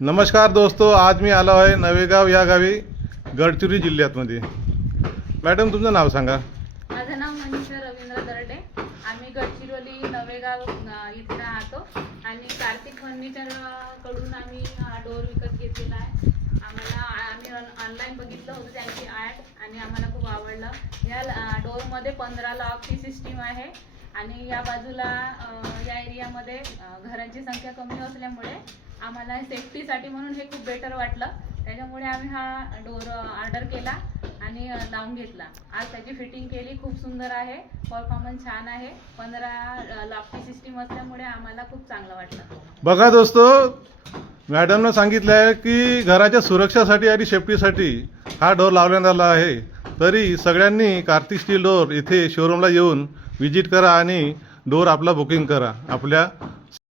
नमस्कार दोस्तों, आज मी आलो आहे नवेगाव या गावी गडचिरोली जिल्ह्यामध्ये। मॅडम तुमचं नाव सांगा। माझं नाव मनीषा रवींद्र दरडे। आम्ही गडचिरोली नवेगाव इथे राहतो आणि कार्तिक फर्निचर कडून आम्ही डोर विकत घेतलेला आहे। आम्ही ऑनलाईन बघितलं होतं त्यांची ॲड आणि आम्हाला खूप आवडलं। या डोरमध्ये 15 लॉकची सिस्टीम आहे आणि या बाजूला या एरियामध्ये घरांची संख्या कमी असल्यामुळे आम्हाला सेफ्टीसाठी म्हणून हे खूप बेटर वाटलं। त्याच्यामुळे आम्ही हा डोर ऑर्डर केला आणि लावून घेतला। आज त्याची फिटिंग केली, खूप सुंदर आहे, परफॉर्मन्स छान आहे। 15 लॉकची सिस्टीम असल्यामुळे आम्हाला खूप चांगलं वाटलं। बघा दोस्तो, मॅडमनं सांगितलं आहे की घराच्या सुरक्षासाठी आणि सेफ्टीसाठी हा डोर लावण्यात आला आहे। तरी सगळ्यांनी कार्तिक स्टील डोर इथे शोरूमला येऊन विजिट करा आणि डोर आपला बुकिंग करा आपल्या